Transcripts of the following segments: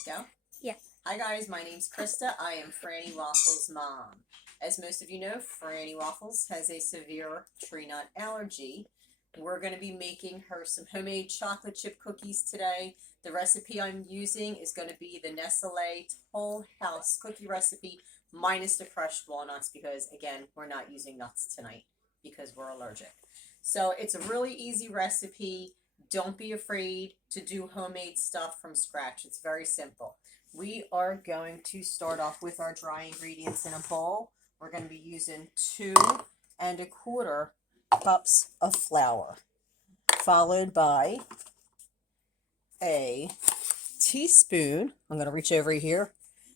Go? Yeah. Hi guys, my name's Krista. I am Frannie Waffles' mom. As most of you know, Frannie Waffles has a severe tree nut allergy. We're going to be making her some homemade chocolate chip cookies today. The recipe I'm using is going to be the Nestle Toll House cookie recipe minus the crushed walnuts because, again, we're not using nuts tonight because we're allergic. So it's a really easy recipe. Don't be afraid to do homemade stuff from scratch. It's very simple. We are going to start off with our dry ingredients in a bowl. We're going to be using 2¼ cups of flour, followed by a teaspoon, I'm going to reach over here,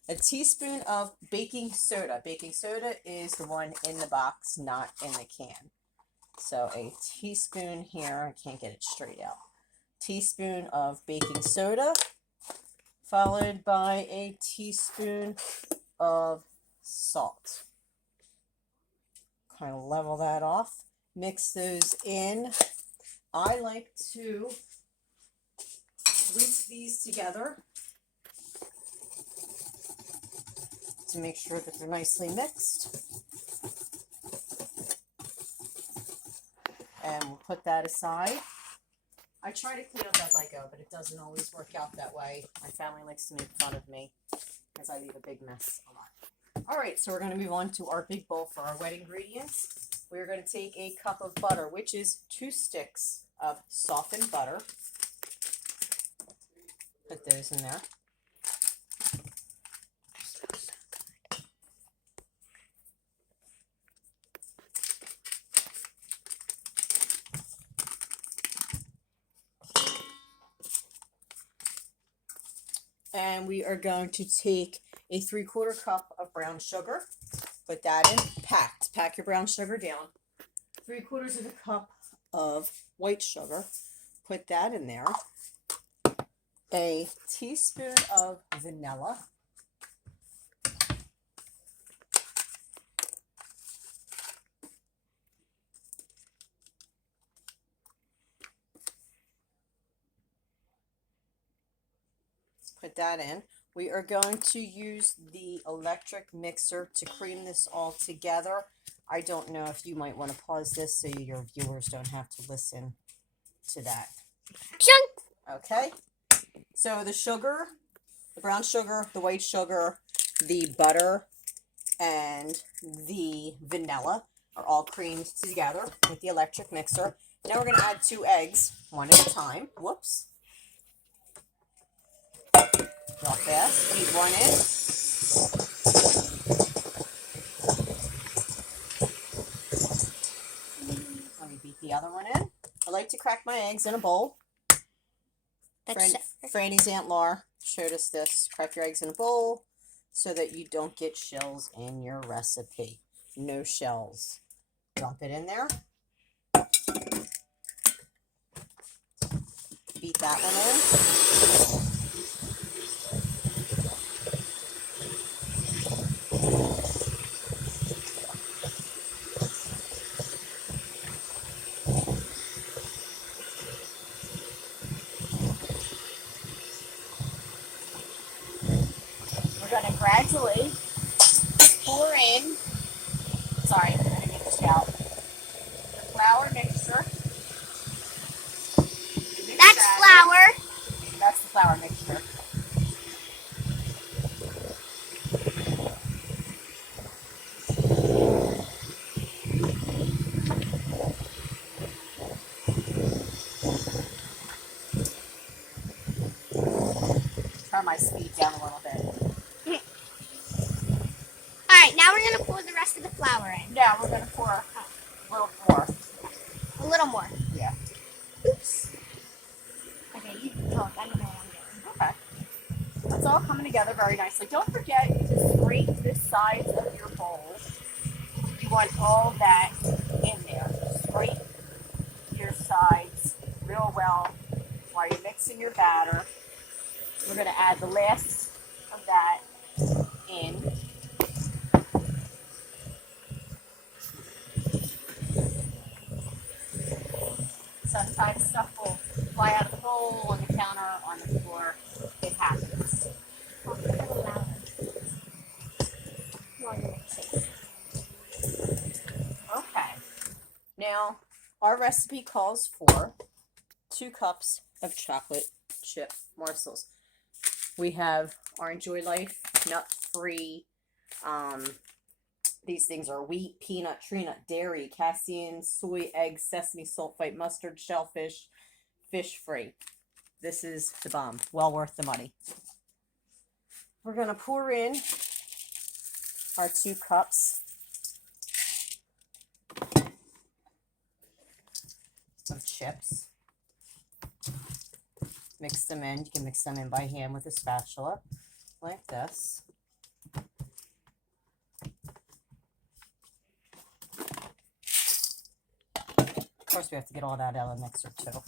a teaspoon of baking soda. Baking soda is the one in the box, not in the can. So a teaspoon here, I can't get it straight out. Teaspoon of baking soda, followed by a teaspoon of salt. Kind of level that off. Mix those in. I like to whisk these together to make sure that they're nicely mixed. And we'll put that aside. I try to clean up as I go, but it doesn't always work out that way. My family likes to make fun of me because I leave a big mess a lot. All right, so we're going to move on to our big bowl for our wet ingredients. We're going to take a cup of butter, which is 2 sticks of softened butter. Put those in there. And we are going to take a 3/4 cup of brown sugar. Put that in, packed. Pack your brown sugar down. 3/4 cup of white sugar. Put that in there. A teaspoon of vanilla. Put that in. We are going to use the electric mixer to cream this all together. I don't know if you might want to pause this so your viewers don't have to listen to that. Okay. So the sugar, the brown sugar, the white sugar, the butter, and the vanilla are all creamed together with the electric mixer. Now we're going to add 2 eggs, one at a time. Whoops. Real fast. Beat one in. Let me beat the other one in. I like to crack my eggs in a bowl. Frannie's Aunt Laura showed us this. Crack your eggs in a bowl so that you don't get shells in your recipe. No shells. Dump it in there. Beat that one in. We're going to gradually pour in, sorry, I'm going to get this out, the flour mixture. That's flour. That's the flour mixture. Turn my speed down a little bit. Alright, now we're going to pour the rest of the flour in. Yeah, we're going to pour a little more. A little more. Yeah. Oops. Okay, you talk. I don't know what I'm doing. Okay. It's all coming together very nicely. Don't forget to scrape the sides of your bowl. You want all that in there. Scrape your sides real well while you're mixing your batter. We're going to add the last of that in. Sometimes stuff will fly out of the bowl, on the counter, on the floor. It happens. Our recipe calls for 2 cups of chocolate chip morsels. We have our Enjoy Life nut-free. These things are wheat, peanut, tree nut, dairy, casein, soy, egg, sesame, sulfite, mustard, shellfish, fish-free. This is the bomb. Well worth the money. We're going to pour in our 2 cups of chips. Mix them in. You can mix them in by hand with a spatula, like this. Of course, we have to get all that out of the mixer, too.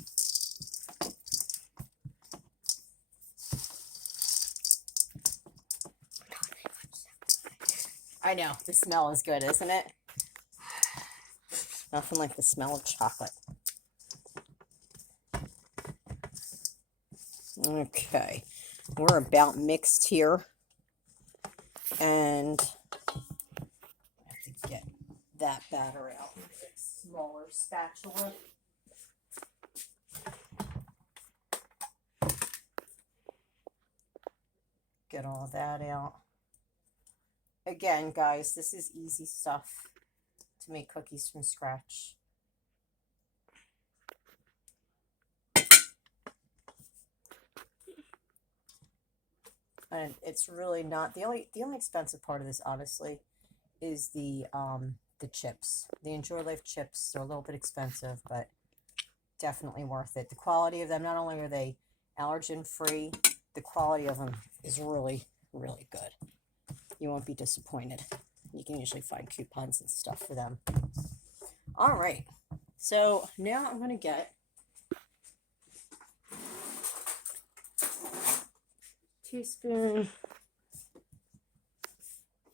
I know. The smell is good, isn't it? Nothing like the smell of chocolate. Okay. We're about mixed here. And I have to get that batter out with a smaller spatula. Get all that out. Again, guys, this is easy stuff to make cookies from scratch. And it's really not the only expensive part of this, honestly, is the chips. The Enjoy Life chips. They're a little bit expensive, but definitely worth it. The quality of them, not only are they allergen free, the quality of them is really, really good. You won't be disappointed. You can usually find coupons and stuff for them. All right. So now I'm going to get teaspoon.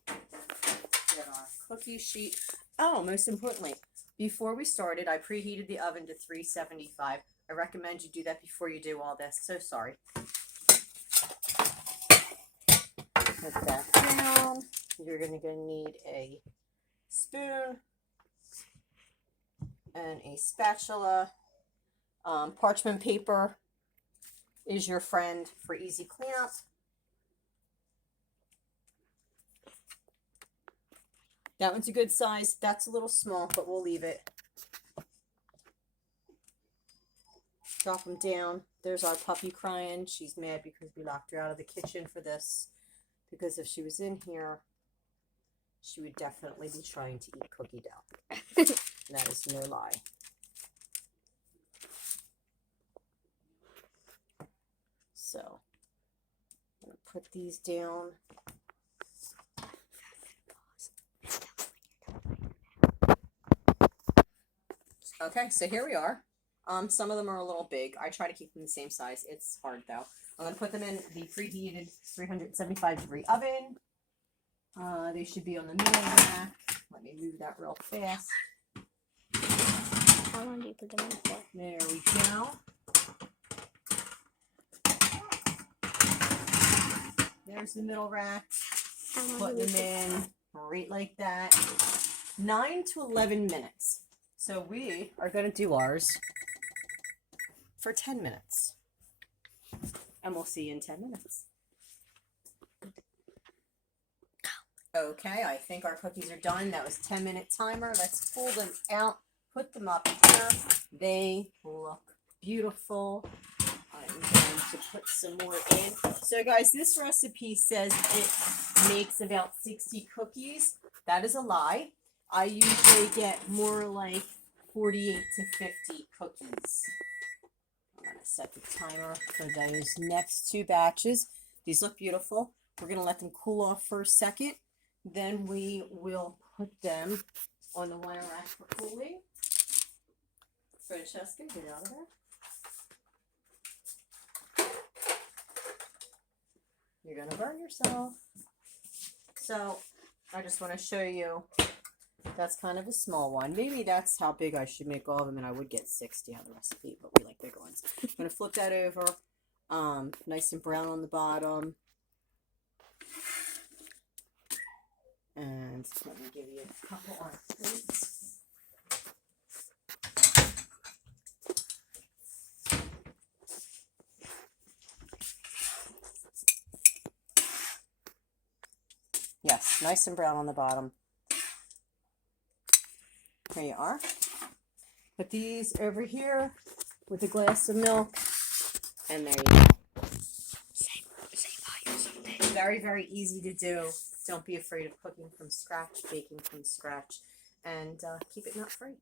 Get our cookie sheet. Oh, most importantly, before we started, I preheated the oven to 375. I recommend you do that before you do all this. So sorry. Put that down. You're going to need a spoon and a spatula. Parchment paper is your friend for easy cleanup. That one's a good size. That's a little small, but we'll leave it. Drop them down. There's our puppy crying. She's mad because we locked her out of the kitchen for this. Because if she was in here, she would definitely be trying to eat cookie dough. That is no lie. So, I'm going to put these down. Okay, so here we are. Some of them are a little big. I try to keep them the same size. It's hard though. I'm going to put them in the preheated 375-degree oven. They should be on the middle rack. Let me move that real fast. How long do you put them in for? There we go. There's the middle rack. Put them in right like that. 9 to 11 minutes. So we are going to do ours for 10 minutes. And we'll see you in 10 minutes. Okay, I think our cookies are done. That was 10-minute timer. Let's pull them out, put them up here. They look beautiful. I'm going to put some more in. So guys, this recipe says it makes about 60 cookies. That is a lie. I usually get more like 48 to 50 cookies. I'm going to set the timer for those next 2 batches. These look beautiful. We're going to let them cool off for a second. Then we will put them on the wire rack for cooling. Francesca, get out of there. You're going to burn yourself. So I just want to show you. That's kind of a small one. Maybe that's how big I should make all of them, and I would get 60 on the recipe, but we like bigger ones. I'm going to flip that over. Nice and brown on the bottom. And let me give you a couple on plates. Yes, nice and brown on the bottom. There you are. Put these over here with a glass of milk, and there you go. Very, very easy to do. Don't be afraid of cooking from scratch, baking from scratch, and keep it nut free.